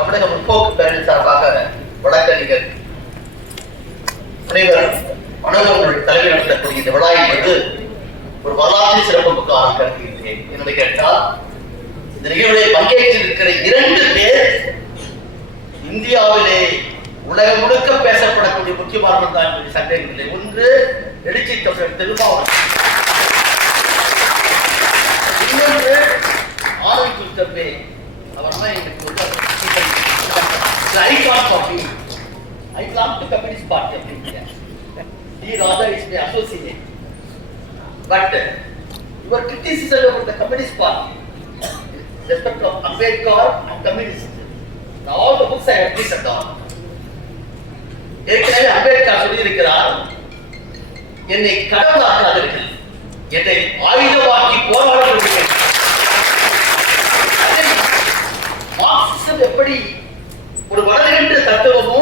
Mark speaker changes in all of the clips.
Speaker 1: தமிழக முற்போக்கு பேரணி சார்பாக வழக்கறிஞர் முனைவர் மனோகரன் தலைமை நடத்தக்கூடிய இந்த விழா என்பது ஒரு வரலாற்று சிறப்பு நான் கருதுகின்றேன் என்னை கேட்டால் இந்த நிகழ்வில் பங்கேற்றிருக்கிற இரண்டு பேர் இந்தியாவிலே உலகம் முழுக்க பேசப்படக்கூடிய முக்கியமானவர் தான் என்பது சந்தேகம் இல்லை. ஒன்று எழுச்சி தமிழர் திருமாவளவன். இன்னொன்று ஆரோக்கிய குல்கர்வே. அவர் தான் எனக்கு icon coffee I belong to communist party D Raja is my but your criticism about the communist party respect of Ambedkar and communist all the books I have written down ஏற்கனவே அம்பேத்கர் சொல்லியிருக்கிறார் என்னை கடவுளாக்காதீர்கள் என்னை ஆயுதமாக்கி போராடுகிறீர்கள் மார்க்சிசம் எப்படி ஒரு வளர்கின்ற தத்துவமோ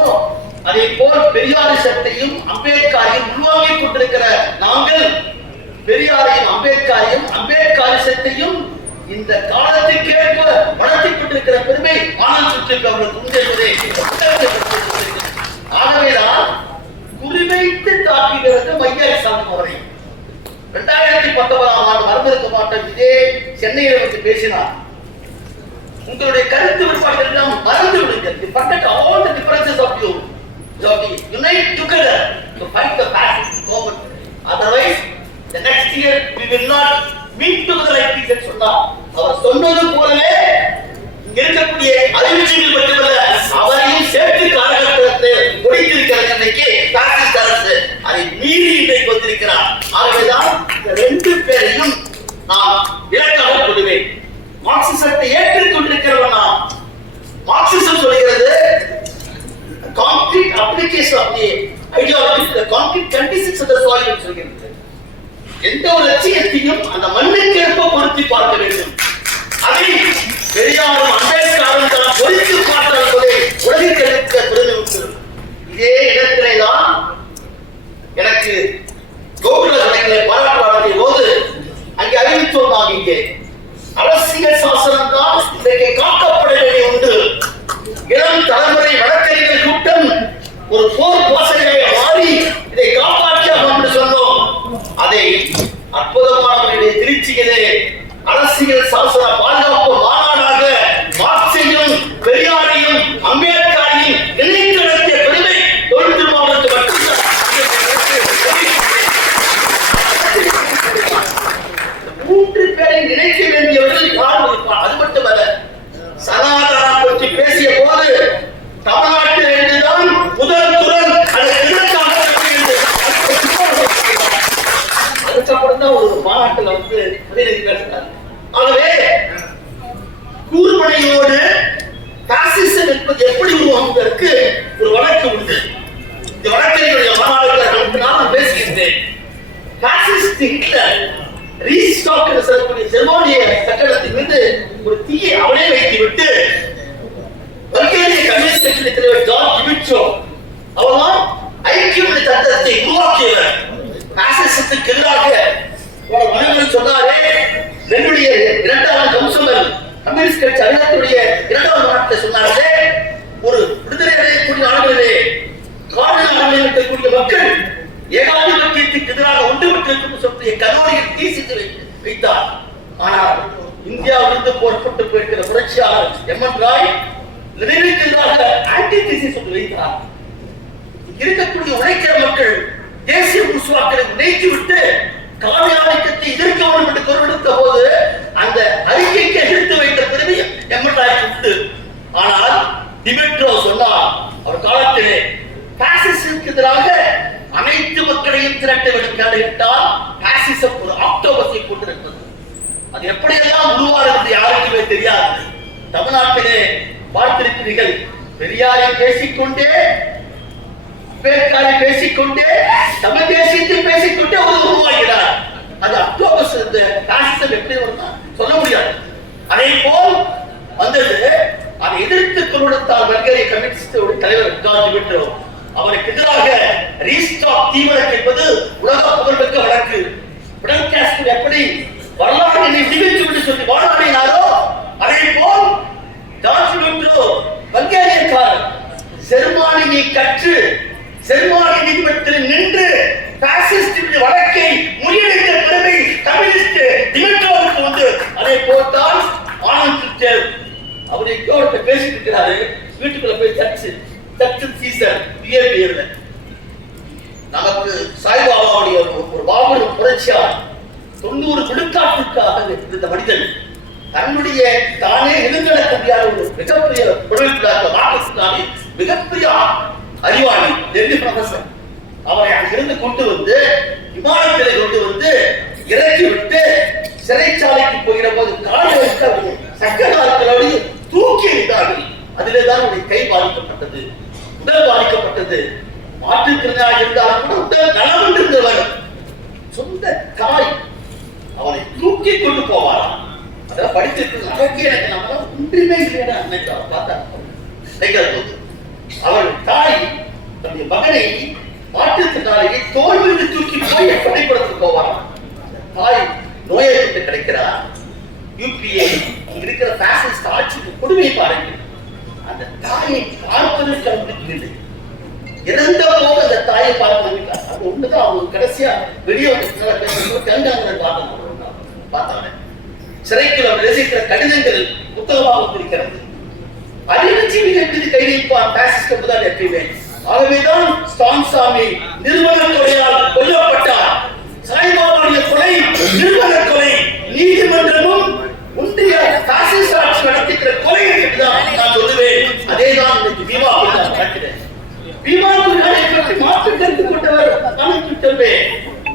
Speaker 1: அதே போல் பெரியாரிசத்தையும் அம்பேத்கரையும் உள்வாங்கிக் கொண்டிருக்கிற நாங்கள் பெரியாரையும் அம்பேத்கரையும் அம்பேத்கரிசத்தையும் இந்த காலத்துக்கேற்ப வளர்த்திக் கொண்டிருக்கிற பெருமை ஆனந்த் சுற்றுக்கு அவர்களுக்கு உண்டு என்பதை ஆகவேதான் குறிவைத்து தாக்குகிறது மையாரி சாமி அவரை இரண்டாயிரத்தி பத்தொன்பதாம் ஆண்டு மறந்திருக்க மாட்டோம் இதே சென்னையில் வந்து பேசினார். உங்களுடைய கருத்து வேறுபாடுகள் எல்லாம் மறந்து விடுங்கள் you forget all the differences of you. You have to unite together to fight the fascist government. Otherwise the next year we will not meet together like this என்று சொன்னார் அவர் சொன்னது போலவே இங்க இருக்கக்கூடிய அறிவிச்சிகள் மட்டுமல்ல அவரையும் சேர்த்து காலகட்டத்தை முடித்திருக்கிறது இன்னைக்கு பாகிஸ்தான் அரசு. அதை மீறி இன்றைக்கு வந்திருக்கிறார். ஆகவேதான் இந்த ரெண்டு பேரையும் நான் இலக்காக கொள்வேன். மார்க்சிசத்தை ஏற்றுக்கொண்டிருக்கிறவன் நாம் மார்க்சிசம் சொல்கிறது concrete application of the ideology the concrete conditions of the soil சொல்கிறது. எந்த ஒரு லட்சியத்தையும் அந்த மண்ணுக்கு ஏற்ப பொருத்தி பார்க்க வேண்டும். அதை பெரியார் அம்பேத்கரும் தான் பொருத்தி பார்த்தார் என்பதை உலகிற்கு எடுக்க பெருமை உண்டு இதே இடத்திலே தான் எனக்கு கோகுல கலைஞரை பாராட்டு வழங்கிய போது அங்கே அறிவித்து வந்தாங்க இங்கே அரசியல் சாசனம் தான் இன்றைக்கு காக்கப்பட வேண்டிய உண்டு இளம் தலைமுறை வழக்கறிஞர் கூட்டம் ஒரு போர் கோஷையாக மாறி இதை காப்பாற்ற என்று சொன்னோம் அதை அற்புதமானவர்களுடைய திருச்சியிலே அரசியல் சாசன பாதுகாப்பு மாநாடாக மார்க்சையும் பெரியாரையும் அம்பேத்கரையும் இணைத்து நடத்திய பெருமை தொழில் திருமாவளத்துக்கு மட்டும்தான் மூன்று பேரை நினைக்க வேண்டியவர்கள் யார் இருப்பார் அது மட்டுமல்ல சனாதனம் பற்றி பேசிய போது தமிழ்நாட்டில் இருந்துதான் முதல் துறன் அது கிழக்காக அதுக்கப்புறம் தான் ஒரு மாநாட்டில் வந்து உதயநிதி பேசினார் ஆகவே கூர்மனையோடு பாசிசம் என்பது எப்படி உருவாகுவதற்கு ஒரு வழக்கு உண்டு இந்த வழக்கறிஞருடைய மாநாடுகள் நான் பேசுகின்றேன் பாசிஸ்ட் ஹிட்லர் ரீஸ்டாக் என்று சொல்லக்கூடிய ஜெர்மானிய கட்டடத்தின் மீது ஒரு தீயை அவனே வைத்து விட்டு பல்கேரிய கம்யூனிஸ்ட் கட்சியின் தலைவர் ஜார்ஜ் மிச்சோ அவர்தான் ஐக்கிய சட்டத்தை உருவாக்கியவர் பாசிசத்துக்கு எதிராக ஒரு மனிதன் சொன்னாரே என்னுடைய இரண்டாவது கம்சமர் கம்யூனிஸ்ட் கட்சி அறிஞர்களுடைய இரண்டாவது மாநாட்டை சொன்னார்களே ஒரு விடுதலை அடையக்கூடிய நாடுகளிலே காவல் நாடுகளில் இருக்கக்கூடிய மக்கள் ஏகாதிபத்தியத்துக்கு எதிராக ஒன்றுபட்டிருக்கும் சொல்லிய கல்லூரியில் தீசித்து வைத்தார். ஆனால் இந்தியாவிலிருந்து போர்ப்பட்டு போயிருக்கிற புரட்சியாளர் எம் என் ராய் நினைவுக்கு எதிராக ஆன்டி தீசிஸ் ஒன்று வைத்தார். இருக்கக்கூடிய உழைக்கிற மக்கள் தேசிய உருசுவாக்களை நினைத்து விட்டு காவிரி ஆதிக்கத்தை எதிர்க்க வேண்டும் என்று குரல் எடுத்த போது அந்த அறிக்கைக்கு எதிர்த்து வைத்த பெருமை எம்மட்டாய்க்கு உண்டு. ஆனால் டிமெட்ரோ சொன்னார் அவர் காலத்திலே பாசிசத்துக்கு எதிராக அனைத்து மக்களையும் திரட்ட வேண்டும் என்றால் பாசிசம் ஒரு ஆக்டோபஸை கொண்டிருக்கிறது அது எப்படியெல்லாம் உருவாகிறது யாருக்குமே தெரியாது. தமிழ்நாட்டிலே பார்த்திருக்கிறீர்கள் பெரியாரை பேசிக்கொண்டே அம்பேத்கரை பேசிக்கொண்டே தமிழ் தேசியத்தை பேசிக்கொண்டே அவர் உருவாகிறார் அது அக்டோபஸ் இந்த பாசிசம் எப்படி வரும்னா சொல்ல முடியாது. அதே போல் வந்தது அதை எதிர்த்து குரலத்தால் பல்கேரிய கம்யூனிஸ்ட் தலைவர் ஜார்ஜ் அவருக்கு எதிராக ரீஸ்டாப் தீவிரம் என்பது உலக புகழ்மிக்க வழக்கு. பிடல் எப்படி வரலாறு என்னை திணித்து விட்டு சொல்லி வாழாடினாரோ அதே போல் ஜார்ஜ் விட்ரோ வங்கி செம்மானியை கற்று செம்மானி நீதிமன்றத்தில் நின்று பாசிஸ்ட் வழக்கை முறியடித்த பெருமை கம்யூனிஸ்ட் திமுகவுக்கு வந்து அதை போட்டால் ஆனந்த் தேவ் அவர் எங்கேயோ பேசிட்டு இருக்கிறாரு வீட்டுக்குள்ள போய் சர்ச்சு சர்ச்சு சீசர் பிஹேவியர்ல நமக்கு சாய்பாபாவுடைய ஒரு ஒரு புரட்சியார் தொண்ணூறு விழுக்காட்டுக்காக இருந்த மனிதன் தன்னுடைய தானே எழுந்தடக்க முடியாத ஒரு மிகப்பெரிய பொருளாதார மார்க்சிஸ்டாமி மிகப்பெரிய அறிவாளி டெல்லி ப்ரொஃபசர் அவரை அங்கிருந்து கொண்டு வந்து விமானத்திலே கொண்டு வந்து இறக்கி விட்டு சிறைச்சாலைக்கு போகிற போது காலை வைத்து அவர்கள் தூக்கி விட்டார்கள் அதிலே தான் கை பாதிக்கப்பட்டது உடல் பாதிக்கப்பட்டது. மாற்றுத்திறனாக இருந்தாலும் கூட உடல் நலம் இருந்தவர். சொந்த காய் அவனை தூக்கி கொண்டு போவாராம் அதெல்லாம் படித்திருக்கிற நமக்கு எனக்கு நம்ம ஒன்றுமே இல்லையா அன்னைக்கு அவர் பார்த்தார். போது அவள் தாய் தன்னுடைய மகனை மாற்றுத்திறனாளியை தோல் மீது தூக்கி போய் பள்ளிக்கூடத்துக்கு போவார் அந்த தாய் நோயை விட்டு கிடைக்கிறார் யூபிஏ இருக்கிற பாசிஸ்ட் ஆட்சிக்கு கொடுமையை பாருங்க அந்த தாயை பார்ப்பதற்கு அவங்களுக்கு இல்லை இறந்த போது அந்த தாயை பார்ப்பாங்க அது ஒண்ணுதான் அவங்க கடைசியா வெளியே வந்து பேசும்போது கண்டாங்கிற பார்த்தாங்க. சிறைக்குள் அவர் எழுதியிருக்கிற கடிதங்கள் புத்தகமாக இருக்கிறது அறிவுஜீவிகள் மீது கை வைப்பார் பாசிஸ்ட் என்பதால் எப்பயுமே. ஆகவேதான் ஸ்டான்சாமி நிறுவன கொலையால் கொல்லப்பட்டார். சாய்பாபாவுடைய கொலை நிறுவன கொலை நீதிமன்றமும் ஒன்றிய பாசிஸ்ட் ஆட்சி நடத்திக்கிற கொலை தான் நான் சொல்லுவேன். அதேதான் இன்னைக்கு பீமா நடக்கிறேன் பீமாவுக்கான பற்றி மாற்று கருத்து கொண்டவர் கணக்கிட்டவே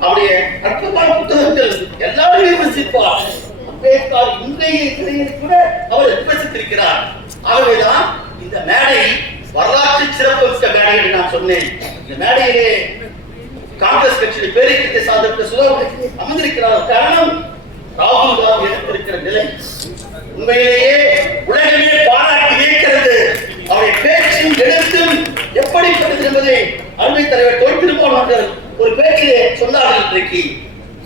Speaker 1: அவருடைய அற்புதமான புத்தகங்கள் எல்லாரும் விமர்சிப்பார். அம்பேத்கர் இன்றைய கூட அவர் விமர்சித்திருக்கிறார். ஆகவேதான் இந்த மேடை வரலாற்று சிறப்பு மிக்க மேடை என்று நான் சொன்னேன். இந்த மேடையிலே காங்கிரஸ் கட்சியில் பேரிக்கத்தை சார்ந்த சுதந்திர அமர்ந்திருக்கிறார். காரணம் ராகுல் காந்தி எடுத்திருக்கிற நிலை. உண்மையிலேயே உலகமே பாராட்டி வைக்கிறது அவருடைய பேச்சும் எழுத்தும் எப்படிப்பட்டது என்பதை அருமை தலைவர் தொல் அவர்கள் ஒரு பேச்சிலே சொன்னார்கள் இன்றைக்கு.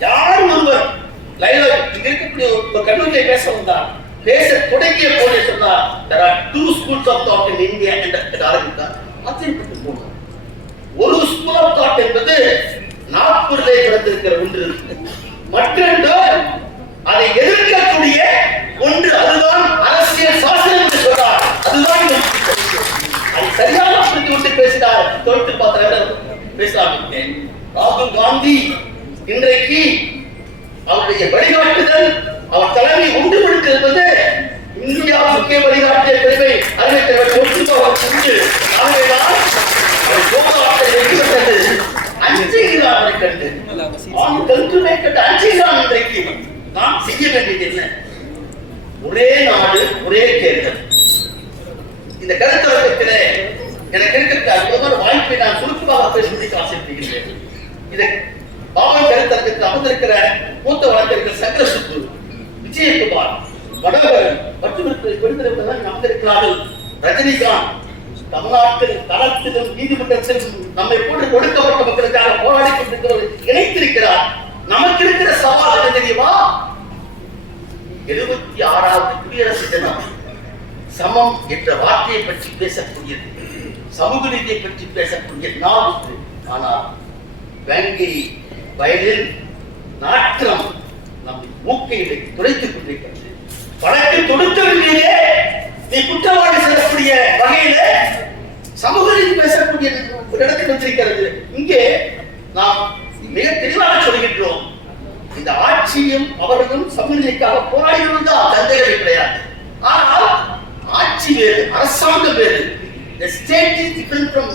Speaker 1: யார் ஒருவர் லைவ்ல இங்க இருக்கக்கூடிய ஒரு கல்லூரியை பேச வந்தார்? பேச தொடங்கிய போதே சொன்னார். There are two schools of thought in India என்று ஆரம்பித்தார் ஆச்சரியப்பட்டு போனார் ஒரு ஸ்கூல் ஆஃப் தாட் என்பது நாக்பூரிலே பிறந்திருக்கிற ஒன்று. மற்றொன்று அதை எதிர்க்கக்கூடிய ஒன்று. அதுதான் அரசியல் சாசனம் என்று சொல்றார் அதுதான் இங்க அது சரியாக புரிந்து கொண்டு பேசினார். தொழில் பார்த்த பேசலாம் ராகுல் காந்தி இன்றைக்கு அவருடைய வழிகாட்டுதல் அவர் தலைமை ஒன்றுபடுத்த என்பது இந்தியா முக்கிய வழிகாட்டிய பெருமை. அருமை தலைவர் அவர் உண்டு ஆகவேதான் அவர் கோபாலத்தை வெற்றி கண்டு. ஆண் கல்துமை கண்டு அஞ்சுகிறான் இன்றைக்கு நாம் செய்ய வேண்டியது என்ன? ஒரே நாடு ஒரே தேர்தல் இந்த கருத்தரங்கத்திலே எனக்கு இருக்கிற அற்புதமான வாய்ப்பை நான் சுருக்கமாக பேசுவதற்கு ஆசைப்படுகின்றேன். இதை பாவம் கருத்தரங்கத்தில் அமர்ந்திருக்கிற மூத்த வழக்கறிஞர் சங்கரசுப்பு விஜயகுமார் வடகரன் மற்றும் விருந்தினர்கள் அமர்ந்திருக்கிறார்கள் ரஜினிகாந்த் தமிழ்நாட்டில் தளத்திலும் நீதிமன்றத்திலும் நம்மை போன்று கொடுக்கப்பட்ட மக்களுக்காக போராடி கொண்டிருக்கிறவர் இணைத்திருக்கிறார். நமக்கு இருக்கிற சவால் என்ன தெரியுமா? எழுபத்தி ஆறாவது குடியரசு தினம். சமம் என்ற வார்த்தையை பற்றி பேசக்கூடியது. சமூக நீதியை பற்றி பேசக்கூடிய நாள் ஆனால் வேங்கை வயலில் நாற்றம் நம் மூக்கை துடைத்துக் கொண்டிருக்கிறது. வழக்கு தொடுத்தவர்களே நீ குற்றவாளி செல்லக்கூடிய வகையில சமூக நீதி பேசக்கூடிய ஒரு இடத்துக்கு வந்திருக்கிறது. இங்கே நாம் மிக தெளிவாக சொல்கின்றோம். இந்த ஆட்சியும் அவர்களும் சமூகத்திற்காக போராடினது தான் சந்தேகமே கிடையாது. ஆனால் ஆட்சி வேறு அரசாங்கம் வேறு. The state is different from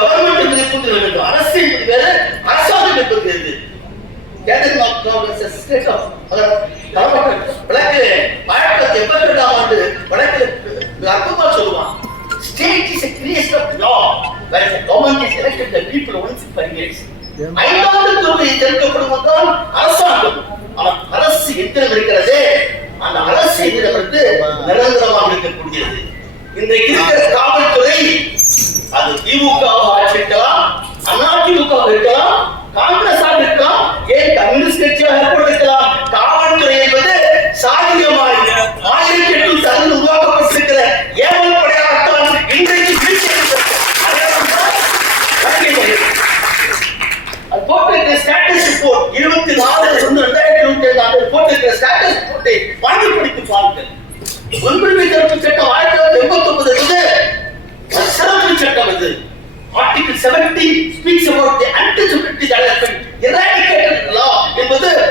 Speaker 1: government என்பதை புரிந்து வேண்டும். அரசு என்பது வேறு அரசாங்கம் என்பது வேறு கேதர்நாத் காங்கிரஸ் ஸ்டேட் ஆஃப் வழக்கு ஆயிரத்தி தொள்ளாயிரத்தி எண்பத்தி ரெண்டாம் ஆண்டு வழக்கு அற்புதமா சொல்லுவான் state is people once in five years. ஐந்தாவது தொகுதி தெரிவிக்கப்படுவதுதான்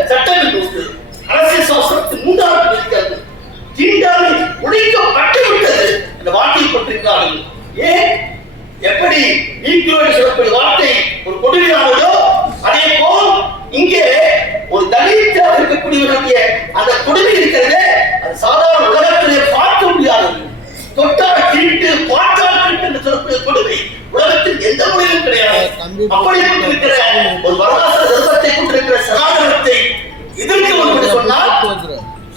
Speaker 1: சட்டம் போது அரசியல் சாஸ்திரத்தின் மூன்றாவது இருக்கிறது தீண்டாமை ஒழிக்கப்பட்டு விட்டது. இந்த வார்த்தையை கொண்டிருந்தார்கள் ஏன்? எப்படி நீக்கிறோம் என்று சொல்லக்கூடிய வார்த்தை ஒரு கொடுமையானதோ அதே போல் இங்கே ஒரு தலித்தாக இருக்கக்கூடியவர்களுடைய அந்த கொடுமை இருக்கிறது அது சாதாரண உலகத்திலே பார்க்க முடியாதது. தொட்டால் தீட்டு பார்த்தால் தீட்டு என்று சொல்லக்கூடிய கொடுமை உலகத்தில் எந்த மொழியிலும் கிடையாது. அப்படிப்பட்டிருக்கிற ஒரு வரலாற்று தர்மத்தை கொண்டிருக்கிற சனாதனத்தை வேண்டும் என்று சொன்னால்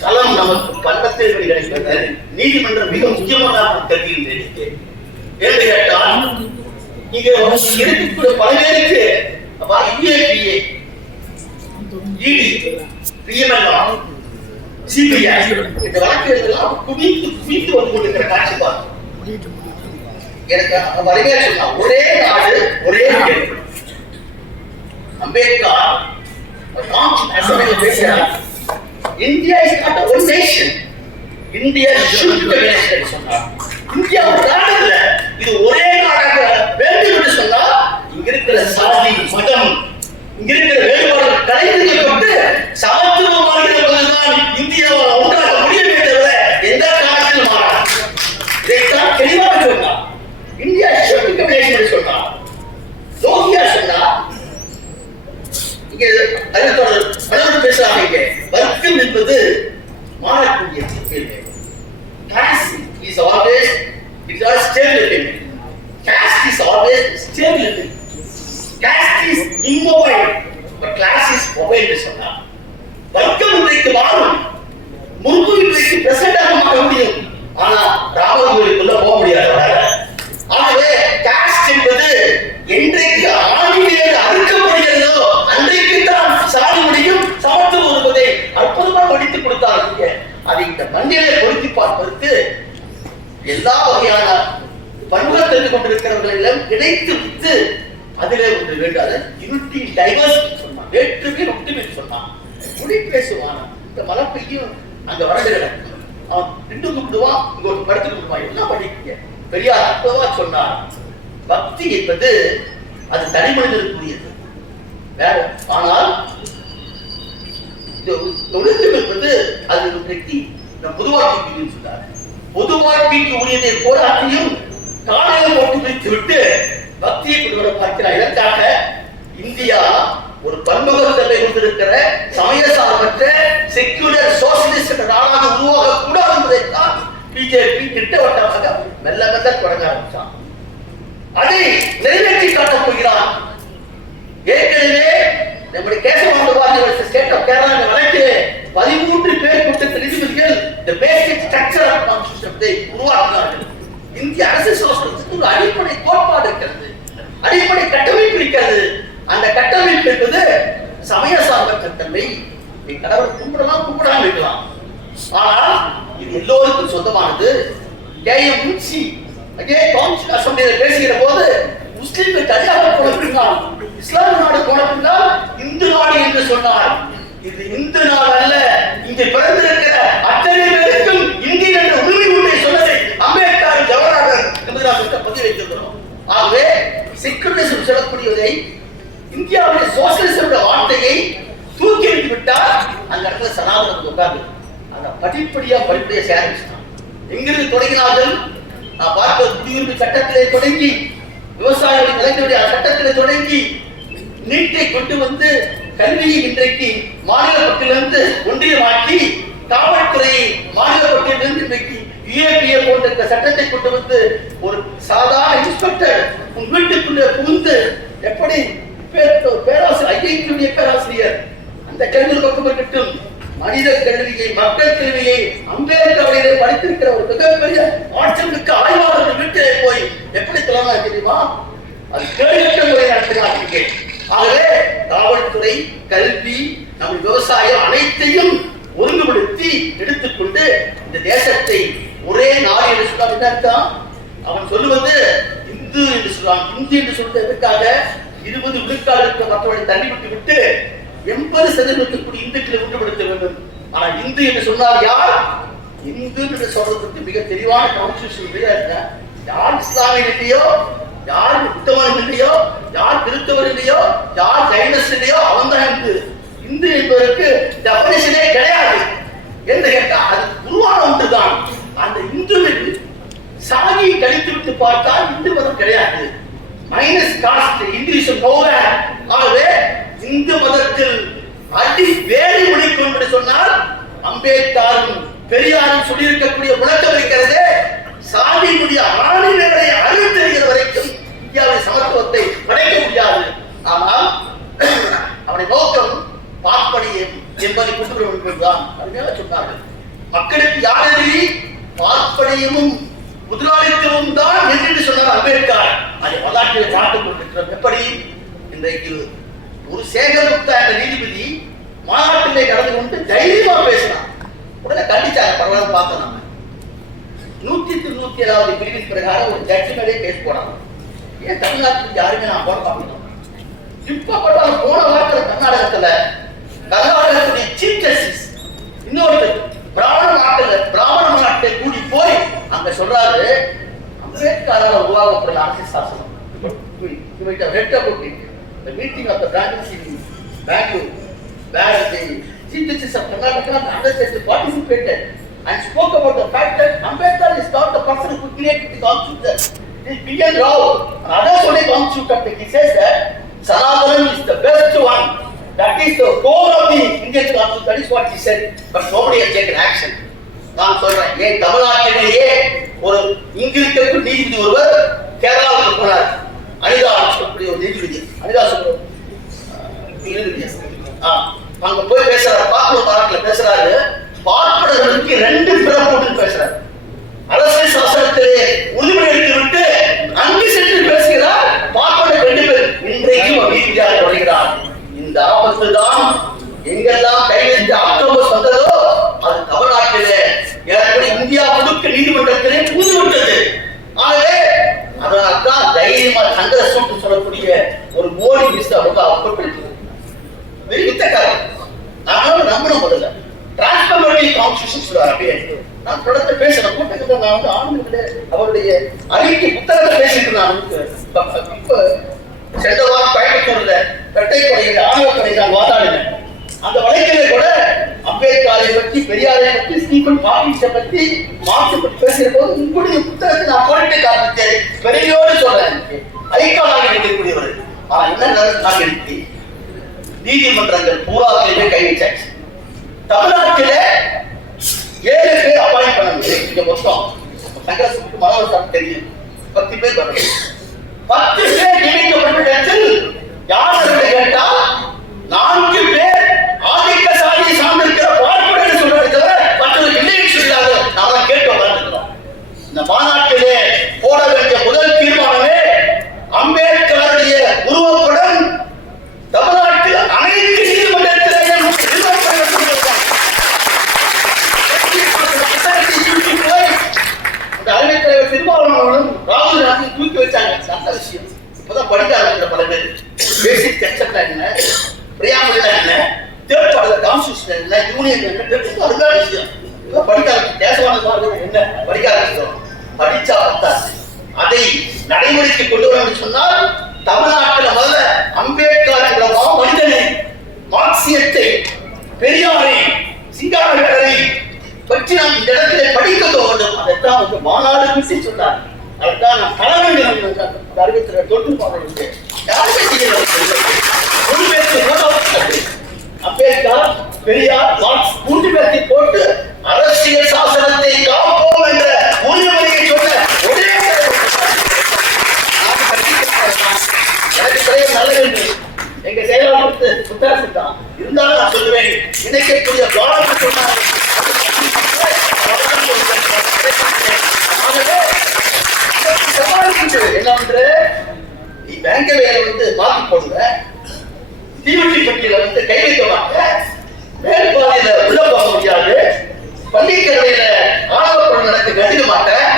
Speaker 1: களம் நமக்கு பள்ளத்தில் கிடைக்கிறது நீதிமன்றம் மிக முக்கியமான கருதுகின்றேன் ஏன்னு கேட்டால் இங்க இருக்கக்கூடிய பல பேருக்கு யுஏபிஏ இடி பிஎம்எல் சிபிஐ இந்த வழக்குகள் குவித்து குவித்து வந்து கொண்டிருக்கிற காட்சி பார்க்கும் எனக்கு சொன்னா ஒரே நாடு ஒரே Ambedkar India is not one nation India should be nation சொன்னார். இந்தியா ஒரு நாடு இல்ல இது ஒரே நாடாக வேண்டும் என்று சொன்னால் இங்க இருக்கிற சாதி மதம் இங்க இருக்கிற வேறுபாடு கலைந்திருக்கப்பட்டு சமத்துவமாக இருப்பதுதான் இந்தியாவை ஒன்றாக முடியவே தவிர எந்த காலத்திலும் மாறாது. இதைத்தான் தெளிவாக சொன்னார். இந்தியா ஷுட் பி நேஷன் சொன்னார். லோகியா சொன்னார் இங்கே அறிவித்தோடு மனோடு பேசுறாங்க இங்கே வர்க்கம் என்பது மாறக்கூடிய கேள்வி. Caste is always it is caste is always caste is immobile. But class is mobile வர்க்கம் இன்றைக்கு மாறும். முன்பு இன்றைக்கு பிரசண்டாக மாற முடியும். ஆனா போக முடியாது. ஆகவே காஸ்ட் என்பது என்றைக்கு ஆணிலே அறுக்கப்படுகிறதோ அன்றைக்கு தான் சாதி முடியும் சமத்துவம் என்பதை அற்புதமாக படித்து அதை இந்த மண்ணிலே பொருத்தி பார்ப்பதற்கு எல்லா வகையான பண்புகள் தெரிந்து கொண்டிருக்கிறவர்கள் இணைத்து விட்டு அதிலே ஒன்று வேண்டும் யூனிட்டி டைவர்சிட்டி சொன்னான். வேற்றுமை ஒற்றுமை சொன்னான். மொழி பேசுவான். இந்த மழை பெய்யும் அங்க வறண்டு கிடக்கும் அவன் நின்று கும்பிடுவான் இங்க ஒரு படுத்து கும்பிடுவான் எல்லாம் படிக்க பெரியார் அப்பவா சொன்னார் பக்தி என்பது அது தனி மனிதனுக்குரியது வேற ஆனால் இந்த என்பது அது இன்றைக்கு நம் பொது வாழ்க்கைக்கு சொன்னார். பொது வாழ்க்கைக்கு உரியதை போராட்டியும் காலையில் விட்டு பக்தியை கொண்டு வர பார்க்கிறார். இதற்காக இந்தியா ஒரு பன்முகத்தன்மை கொண்டிருக்கிற சமய சார்பற்ற செக்யூலர் சோசியலிஸ்ட் என்ற நாடாக உருவாக கூடாது என்பதைத்தான் பிஜேபி திட்டவட்டமாக மெல்ல மெல்ல தொடங்க ஆரம்பிச்சான். அதை நிறைவேற்றி காட்டப் போகிறார் ஏற்கனவே நம்முடைய கேசவாண்டு வாரியர் ஸ்டேட் ஆஃப் கேரளா வழக்கு பதிமூன்று பேர் கொண்ட நீதிபதிகள் இந்த பேசிக் ஸ்ட்ரக்சர் ஆஃப் கான்ஸ்டியூஷனை உருவாக்கினார்கள் இந்திய அரசு சாசனத்துக்கு ஒரு அடிப்படை கோட்பாடு இருக்கிறது. அடிப்படை கட்டமைப்பு இருக்கிறது. அந்த கட்டமைப்பு என்பது சமய சார்பற்ற தன்மை நீ கடவுள் கும்பிடலாம் கும்பிடாம இருக்கலாம். ஆனால் இது எல்லோருக்கும் சொந்தமானது. கேஎம் முன்சி அதே கவுன்சில் அசம்பிளியில் பேசுகிற போது முஸ்லிம்கள் தனியாக போனபின்னால் இஸ்லாம் நாடு போனபின்னால் இந்து நாடு என்று சொன்னார். இது இந்து நாள் அல்ல. இங்கே பிறந்திருக்கிற அத்தனை பேருக்கும் இந்திய என்ற உரிமை உண்மை சொன்னதை அம்பேத்கர் ஜவஹர்லால் என்பதை நாம் இந்த பதிவு வைத்திருக்கிறோம் ஆகவே செக்குலரிசம் சொல்லக்கூடியதை இந்தியாவுடைய சோசியலிசம் வார்த்தையை தூக்கி எறிந்து விட்டால் அந்த இடத்துல சனாதனம் உட்கார்ந்து. அந்த படிப்படியா படிப்படியா சேர எங்கிருந்து தொடங்கினார்கள் நான் பார்த்த குடியுரிமை சட்டத்திலே தொடங்கி விவசாயிகளுடைய இளைஞருடைய சட்டத்திலே தொடங்கி நீட்டை கொண்டு வந்து கல்வியை இன்றைக்கு மாநில பட்டியலிருந்து ஒன்றியமாக்கி காவல்துறையை மாநில பட்டியலிருந்து இன்றைக்கு யுஏபிஏ போன்ற இந்த சட்டத்தை கொண்டு வந்து ஒரு சாதாரண இன்ஸ்பெக்டர் உன் வீட்டுக்குள்ளே புகுந்து எப்படி பேராசிரியர் ஐஐடியுடைய பேராசிரியர் அந்த கல்வி பக்கம் இருக்கட்டும் மனித கல்வியை மக்கள் கல்வியை அம்பேத்கர் படித்திருக்கிற ஒரு மிகப்பெரிய ஆட்சிமிக்க ஆய்வாளர்கள் வீட்டிலே போய் எப்படி சொல்லலாம் தெரியுமா? அது கேள்வி முறை நடத்தினார் இங்கே. ஆகவே காவல்துறை கல்வி நம் விவசாயம் அனைத்தையும் ஒருங்குபடுத்தி எடுத்துக்கொண்டு இந்த தேசத்தை ஒரே நாடு என்று சொன்னால் என்ன அர்த்தம்? அவன் சொல்லுவது இந்து என்று சொல்றான். இந்து என்று சொல்றது எதுக்காக இருபது விழுக்காடு இருக்க மற்றவர்களை தள்ளி விட்டு எண்பது சதவீதத்துக்குரிய இந்துக்களை ஒன்றுபடுத்த வேண்டும். ஆனா இந்து என்று சொன்னால் யார்? இந்து என்று சொல்றதுக்கு மிக தெளிவான கான்ஸ்டியூஷன் இருக்க யார்? இஸ்லாமியன் யார் புத்தவன் இல்லையோ யார் கிறிஸ்தவர் இல்லையோ யார் சைனஸ் இல்லையோ அவன் தான் இந்து இந்து என்பதற்கு டெபனிஷனே கிடையாது என்று கேட்டால் அது உருவான ஒன்றுதான். அந்த இந்துவில் சாதியை கழித்து விட்டு பார்த்தால் இந்து மதம் கிடையாது. மைனஸ் காஸ்ட் இங்கிலீஷ் போக ஆகவே இந்து மதத்தில் அதி வேறு முடிக்கும் என்று சொன்னால் அம்பேத்கரும் பெரியாரும் சொல்லியிருக்கக்கூடிய விளக்கம் இருக்கிறது சாதியினுடைய ஆணினரை அறிவித்தறிகிற வரைக்கும் இந்தியாவின் சமத்துவத்தை படைக்க முடியாது. ஆனால் அவனை நோக்கம் பார்ப்பனியம் என்பதை கொண்டு வர என்பதுதான் அருமையாக சொன்னார்கள். மக்களுக்கு யார் எதிரி பார்ப்பனியமும் முதலாளித்துவம் தான் என்று சொன்னார் அம்பேத்கர். அதை வரலாற்றில் காட்டுக் கொண்டிருக்கிறோம் எப்படி? இன்றைக்கு ஒரு சேகர்குப்தா என்ற நீதிபதி மாநாட்டிலே கடந்து கொண்டு தைரியமா பேசினார். உடனே கண்டிச்சாங்க பரவாயில்ல பார்த்தோம் நம்ம நூத்தி தொண்ணூத்தி ஏழாவது பிரிவின் பிரகாரம் ஒரு ஜட்ஜி மேலே கேஸ் போனாங்க ஏன் தமிழ்நாட்டுக்கு யாருமே நான் போட பார்க்கணும் இப்ப பட்டாலும் போன வாரத்துல கர்நாடகத்துல கர்நாடகத்துடைய சீஃப் ஜஸ்டிஸ் இன்னொரு பிராமண நாட்டுல பிராமண நாட்டை கூடி போய் அங்க சொல்றாரு அம்பேத்கரால உருவாக்கப்பட்ட அரசியல் சாசனம் இவங்க read about it the meeting of the branches in Bangalore where the chief justice of Karnataka and other states participated and spoke about the fact that Ambedkar is not the person who created the constitution. It is B.N. Rao and others only. He says that Sanathanam is the best one. That is the core of the Indian constitution. That is what he said. But nobody has taken action. நான் சொல்றேன் ஏன் தமிழ்நாட்டிலேயே ஒரு இங்கிருக்கக்கூடிய நீதிபதி ஒருவர் கேரளாவுக்கு போனார் அனிதா சொல்லக்கூடிய ஒரு நீதிபதி அனிதா சொல்ற நீதிபதி அங்க போய் பேசுறாரு பார்க்கணும் பாராட்டுல பேசுறாரு பார்ப்பனர்களுக்கு ரெண்டு பிறப்பு பேசுறாரு அரசியல் சாசனத்தில் இந்த ஆபத்து தான் எங்கெல்லாம் கை வைத்து அக்டோபர் வந்ததோ அது தமிழ்நாட்டிலே ஏற்கனவே இந்தியா முழுக்க நீதிமன்றத்திலே புது விட்டது ஆகவே அதனால்தான் தைரியமா சங்கர சூட்டு சொல்லக்கூடிய ஒரு மோடி மிஸ் அவங்க அப்புறப்படுத்தி காரணம் நாங்களும் நம்பணும் முதல்ல. டிரான்ஸ்பர்மேட்டிவ் கான்ஸ்டியூஷன் சொல்லுவார் அப்படியே. நான் தொடர்ந்து பேசுறேன். கூட்டத்தில் நான் வந்து ஆனந்தத்திலே அவருடைய அறிக்கை புத்தகத்தை பேசிட்டு நான் இப்போ சென்ற வாரம் இரட்டை கொலைகள் ஆணவ கொலை நான் அந்த வழக்கிலே கூட அம்பேத்கரை பற்றி பெரியாரை பற்றி ஸ்டீபன் ஹாக்கின்ஸை பற்றி மார்க்ஸை பற்றி பேசுகிற போது உங்களுடைய புத்தகத்தை நான் போட்டு காமித்தேன் பெரியோடு சொல்றேன் ஐக்கானாக இருக்கக்கூடியவர் ஆனா என்ன நடந்தாங்க இன்னைக்கு நீதிமன்றங்கள் பூராத்திலுமே கை வச்சாச்சு. தமிழ்நாட்டில ஏழு பேர் அப்பாயின் பண்ணுது இங்க மொத்தம். சங்கரசுக்கு மனோகர் தெரியும். பத்து பேர் வரணும் பத்து பேர் நியமிக்கப்பட்ட இடத்தில் யார் என்று கேட்டால் நான்கு பேர் ஆதிக்க சாதியை சார்ந்திருக்கிற பார்ப்பனர் சொல்றதை தவிர மற்றவர்கள் இல்லை சொல்லாது நாம கேட்டு வளர்ந்துக்கிறோம் இந்த மாநாட்டிலே போட வேண்டிய முதல் தீர்மானமே அம்பேத்கருடைய உருவப்படம் தமிழ்நாட்டில் அனைத்து நீதிமன்றத்திலேயும் அறிவித்தலைவர் திருமாவளவனும் ராகுல் காந்தி தூக்கி வச்சாங்க. நல்ல விஷயம். இப்பதான் படிக்க ஆரம்பிக்கிற பல பேர். பேசிக் கன்செப்ட் என்ன? பிரியாமல் என்ன? தேர்ட் பார்ட் கான்ஸ்டியூஷன் என்ன? யூனியன் என்ன? தெரிஞ்சு அதுதான் விஷயம். படிக்க என்ன? படிக்க ஆரம்பிச்சோம் படிச்சா பத்தாது அதை நடைமுறைக்கு கொண்டு வரணும்னு சொன்னால் தமிழ்நாட்டில் முதல்ல அம்பேத்கர் என்ற மனிதனை மார்க்சியத்தை பெரியாரை சிங்காரவேலரை பற்றி நாம் இந்த இடத்துல படிக்க வேண்டும். அதைத்தான் வந்து மாநாடு சொன்னார். அதுதான் நான் தலைமை அறிவித்திர தொட்டு பாடலுக்கு யாருமே செய்யல மொழிபெயர்த்து மூணாவது அம்பேத்கர் பெரியார் மார்க்ஸ் மூன்று பேர்த்தை போட்டு அரசியல் சாசனத்தை காப்போம் என்ற உறுதிமொழியை சொன்ன ஒரே எனக்கு தலைவர் நல்லது எங்க செயலாளருக்கு புத்தகம் தான் இருந்தாலும் நான் சொல்லுவேன் இணைக்கக்கூடிய பாலத்தை சொன்னார் ஆகவே, இதற்கு சமாளிக்கிட்டு என்ன பண்ற பேங்க வேலை வந்து மாத்தி போடுங்க. தீவட்டி பட்டியல வந்து கை வைக்க மாட்டேன் மேற்பாலையில உள்ள போக முடியாது. பள்ளிக்கடையில ஆணவப்படம் நடக்க கடிக்க மாட்டேன்.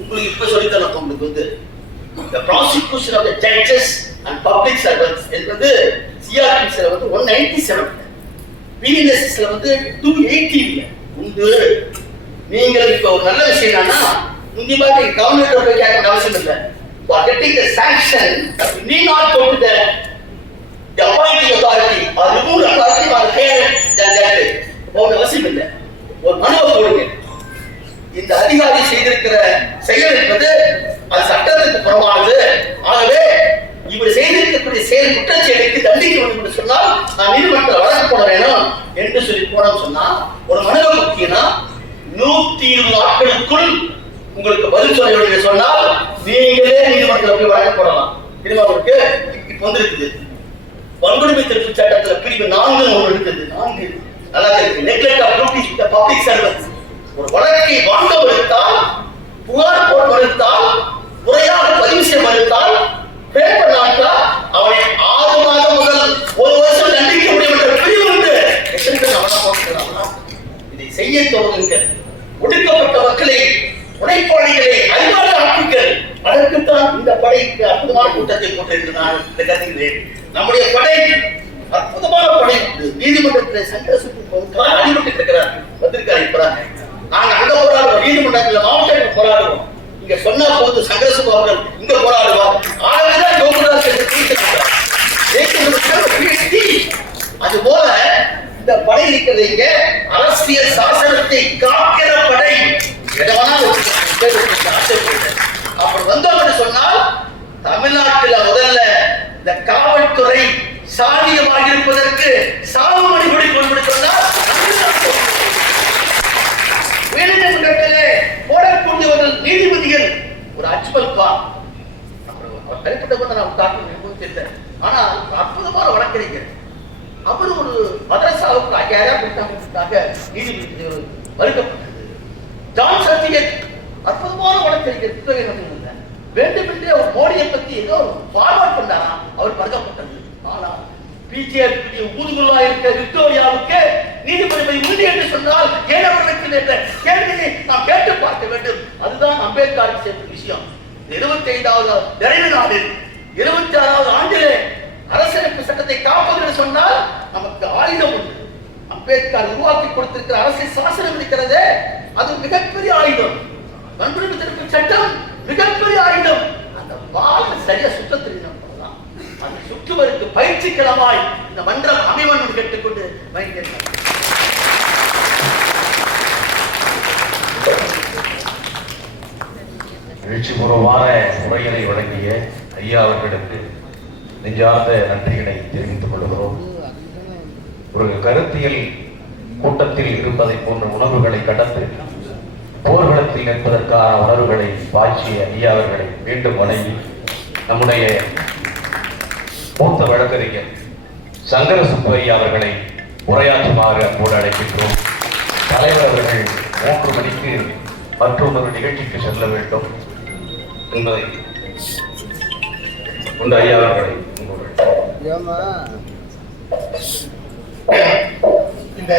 Speaker 1: உங்களுக்கு இப்ப சொல்லித்தரணும் உங்களுக்கு வந்து. The prosecution of the judges and public servants என்பது சிஆர்பிசில வந்து ஒன் நைன்டி செவன் பிஎன்எஸ்எஸ்ல வந்து டூ எயிட்டி உண்டு. நீங்கள் இப்ப ஒரு நல்ல விஷயம் என்னன்னா முந்தி மாதிரி கவர்மெண்ட் போய் கேட்க அவசியம் இல்லை. For getting the sanction you need not go to the the appointing authority or remove authority or higher than that போக அவசியம் இல்லை ஒரு மனுவை போடுங்க இந்த அதிகாரி செய்திருக்கிற செயல் என்பது அது சட்டத்துக்கு புறமானது. ஆகவே இவர் செய்திருக்கக்கூடிய செயல் குற்றச்செயலுக்கு தண்டிக்க வேண்டும் என்று சொன்னால் நான் நீதிமன்ற வழக்கு போட வேணும் என்று சொல்லி போனோம் சொன்னா ஒரு மனித முக்கியனா நூத்தி இருபது நாட்களுக்குள் உங்களுக்கு பதில் சொல்ல வேண்டும் சொன்னால் நீங்களே நீதிமன்றத்தில் போய் வழக்கு போடலாம். தெரியுமா உங்களுக்கு வந்திருக்குது. வன்கொடுமை தடுப்பு சட்டத்துல பிரிவு நான்கு ஒன்று இருக்குது. நான்கு. நல்லா இருக்கு neglect of duties with public servants ஒரு வழக்கை வாங்க மறுத்தால் புகார் போட மறுத்தால் முறையாக பதிவு செய்ய மறுத்தால் பேப்பர் நாட்டா அவனை ஆறு மாதம் முதல் ஒரு வருஷம் தண்டிக்க முடியும் என்ற பிரிவு உண்டு. எத்தனை பேர் அவனா போட்டுக்கிறாங்களா இதை செய்ய தொடங்குங்கள் ஒடுக்கப்பட்ட மக்களை உழைப்பாளிகளை அறிவாளர் ஆக்குங்கள். அதற்குத்தான் இந்த படைக்கு அற்புதமான கூட்டத்தை போட்டிருக்கு நான் இந்த கருதுகிறேன். நம்முடைய படை அற்புதமான படை. உண்டு நீதிமன்றத்தில் சங்கர சுற்று அடிபட்டு இருக்கிறார் வந்திருக்காரு இப்பதான். நாங்க அங்க போராடுவோம். நீதிமன்றத்தில் மாவட்டத்தில் போராடுவோம். இங்க சொன்னா போது சங்கரசுப்பு அவர்கள் இங்க போராடுவார் ஆகவேதான் கோகுலதாஸ் என்று தீர்த்திருக்கிறார். ஜெயிக்கணும் PhD. அது போல இந்த படை இருக்கிறது இங்க. அரசியல் சாசனத்தை காக்கிற படை. இடமான ஆசைப்படுகிறேன் அப்படி வந்தோம் என்று சொன்னால் தமிழ்நாட்டில் முதல்ல இந்த காவல்துறை சாதியமாக இருப்பதற்கு சாவு மணிபடி என்று சொன்னால் தமிழ்நாட்டில் உயர்நீதிமன்றத்திலே போடக்கூடியவர்கள் நீதிபதிகள் ஒரு அஜ்மல் பா அப்புறம் அவர் தனிப்பட்ட கொண்டு நான் தாக்கணும் எப்போதும் தெரியல ஆனா அற்புதமான வழக்கறிஞர். அவர் ஒரு மதரசாவுக்கு ஐயாயிரம் கொடுத்தாங்க நீதிபதி ஒரு அற்புதமான வேண்டுமென்றே அவர் மோடியை பத்தி ஏதோ ஃபார்வர்ட் பண்ணாரா அவர் மறுக்கப்பட்டது. ஆனா பிஜேபி ஊதுகுள்ளா இருக்க விக்டோரியாவுக்கு நீதிபதி உறுதி என்று சொன்னால் ஏன் அவர்களுக்கு என்ற கேள்வியை நாம் கேட்டு பார்க்க வேண்டும். அதுதான் அம்பேத்கருக்கு சேர்ந்த விஷயம். இருபத்தி ஐந்தாவது நிறைவு நாளில் இருபத்தி ஆறாவது ஆண்டிலே அரசியலமைப்பு சட்டத்தை காப்பது என்று சொன்னால் நமக்கு ஆயுதம் உண்டு. அம்பேத்கர் உருவாக்கி கொடுத்திருக்கிற அரசியல் சாசனம் இருக்கிறதே அது மிகப்பெரிய ஆயுதம். வன்கொடுமை தடுப்பு சட்டம் மிகப்பெரிய ஆயுதம். அந்த பால் சரியா சுத்த தெரியணும் அந்த சுற்றுவருக்கு சுற்றுவதற்கு பயிற்சிக்கிழமாய் இந்த மன்றம் அமைவன் கேட்டுக்கொண்டு வைக்கிறேன்
Speaker 2: எழுச்சிபூர்வமான உரையினை வழங்கிய ஐயா அவர்களுக்கு நெஞ்சார்ந்த நன்றிகளை தெரிவித்துக் கொள்கிறோம். ஒரு கருத்தியல் கூட்டத்தில் இருப்பதை போன்ற உணர்வுகளை கடந்து போர்களை போர்க்களத்தில் நிற்பதற்கான உணர்வுகளை பாய்ச்சிய ஐயா அவர்களை மீண்டும் வணங்கி நம்முடைய மூத்த வழக்கறிஞர் சங்கர சுப்பையா அவர்களை உரையாற்றுமாறு அன்போடு அழைக்கின்றோம். தலைவர் அவர்கள் மூன்று மணிக்கு மற்றொரு நிகழ்ச்சிக்கு செல்ல வேண்டும் என்பதை கொண்டு ஐயா அவர்களை
Speaker 1: இந்த